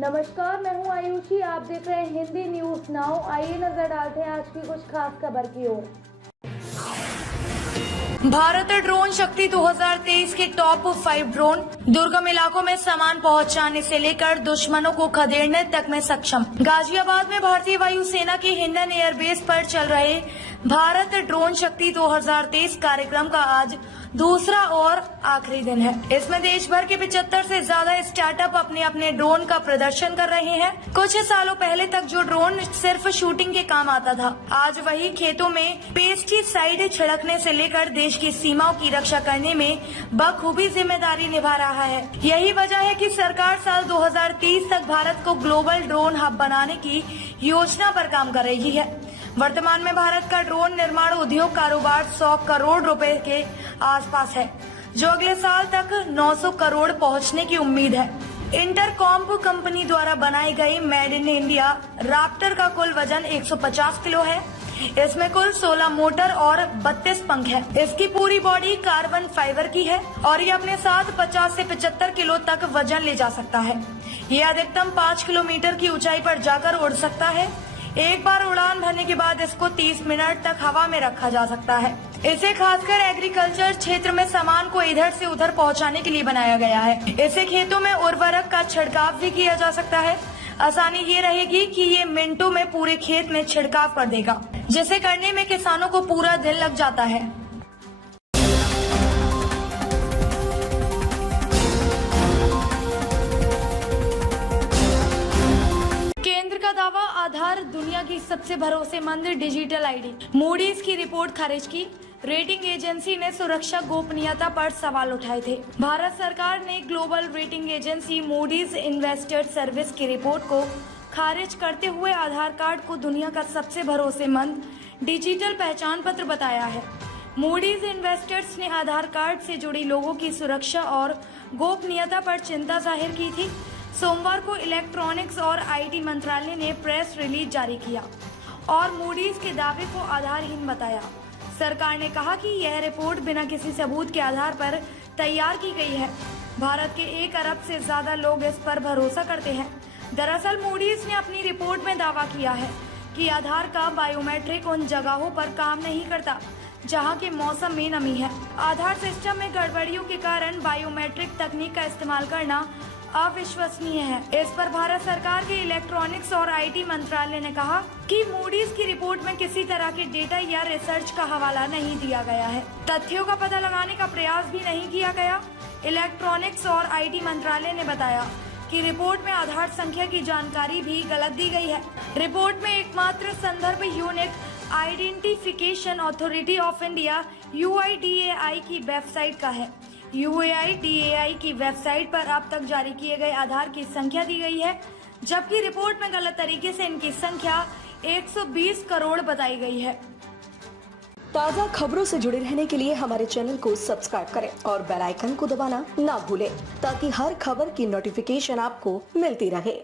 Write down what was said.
नमस्कार, मैं हूं आयुषी। आप देख रहे हैं हिंदी न्यूज नाउ। आइए नजर डालते हैं आज की कुछ खास खबर की ओर। भारत ड्रोन शक्ति 2023 के टॉप 5 ड्रोन दुर्गम इलाकों में सामान पहुंचाने से लेकर दुश्मनों को खदेड़ने तक में सक्षम। गाजियाबाद में भारतीय वायुसेना के हिंडन एयरबेस पर चल रहे भारत ड्रोन शक्ति 2023 कार्यक्रम का आज दूसरा और आखिरी दिन है। इसमें देश भर के 75 से ज्यादा स्टार्टअप अपने अपने ड्रोन का प्रदर्शन कर रहे हैं। कुछ सालों पहले तक जो ड्रोन सिर्फ शूटिंग के काम आता था, आज वही खेतों में पेस्टिसाइड छिड़कने से लेकर देश की सीमाओं की रक्षा करने में बखूबी जिम्मेदारी निभा रहा है। यही वजह है कि सरकार साल 2030 तक भारत को ग्लोबल ड्रोन हब बनाने की योजना पर काम कर रही है। वर्तमान में भारत का ड्रोन निर्माण उद्योग कारोबार 100 करोड़ रुपए के आसपास है, जो अगले साल तक 900 करोड़ पहुंचने की उम्मीद है। इंटरकॉम्प कंपनी द्वारा बनाई गई मेड इन इंडिया रैप्टर का कुल वजन 150 किलो है। इसमें कुल 16 मोटर और 32 पंख है। इसकी पूरी बॉडी कार्बन फाइबर की है और ये अपने साथ 50 से 75 किलो तक वजन ले जा सकता है। ये अधिकतम 5 किलोमीटर की ऊंचाई पर जाकर उड़ सकता है। एक बार उड़ान भरने के बाद इसको 30 मिनट तक हवा में रखा जा सकता है। इसे खासकर एग्रीकल्चर क्षेत्र में सामान को इधर से उधर पहुंचाने के लिए बनाया गया है। इसे खेतों में उर्वरक का छिड़काव भी किया जा सकता है। आसानी ये रहेगी कि ये मिनटों में पूरे खेत में छिड़काव कर देगा, जिसे करने में किसानों को पूरा दिन लग जाता है। दावा आधार दुनिया की सबसे भरोसेमंद डिजिटल आईडी। मूडीज की रिपोर्ट खारिज की। रेटिंग एजेंसी ने सुरक्षा गोपनीयता पर सवाल उठाए थे। भारत सरकार ने global rating agency Moody's investor service की रिपोर्ट को खारिज करते हुए आधार कार्ड को दुनिया का सबसे भरोसेमंद डिजिटल पहचान पत्र बताया है। मूडीज इन्वेस्टर्स ने आधार कार्ड से जुड़ी लोगों की सुरक्षा और गोपनीयता पर चिंता जाहिर की थी। सोमवार को इलेक्ट्रॉनिक्स और आईटी मंत्रालय ने प्रेस रिलीज जारी किया और मूडीज के दावे को आधारहीन बताया। सरकार ने कहा कि यह रिपोर्ट बिना किसी सबूत के आधार पर तैयार की गई है। भारत के 1 अरब से ज्यादा लोग इस पर भरोसा करते हैं। दरअसल मूडीज ने अपनी रिपोर्ट में दावा किया है कि आधार का बायोमेट्रिक उन जगहों पर काम नहीं करता जहां के मौसम में नमी है। आधार सिस्टम में गड़बड़ियों के कारण बायोमेट्रिक तकनीक का इस्तेमाल करना अविश्वसनीय है। इस पर भारत सरकार के इलेक्ट्रॉनिक्स और आईटी मंत्रालय ने कहा कि मूडीज की रिपोर्ट में किसी तरह के डेटा या रिसर्च का हवाला नहीं दिया गया है। तथ्यों का पता लगाने का प्रयास भी नहीं किया गया। इलेक्ट्रॉनिक्स और आईटी मंत्रालय ने बताया कि रिपोर्ट में आधार संख्या की जानकारी भी गलत दी गई है। रिपोर्ट में एकमात्र संदर्भ unique identification authority of India UIDAI की वेबसाइट का है। UIDAI की वेबसाइट पर अब तक जारी किए गए आधार की संख्या दी गई है, जबकि रिपोर्ट में गलत तरीके से इनकी संख्या 120 करोड़ बताई गई है। ताज़ा खबरों से जुड़े रहने के लिए हमारे चैनल को सब्सक्राइब करें और बेल आइकन को दबाना ना भूलें, ताकि हर खबर की नोटिफिकेशन आपको मिलती रहे।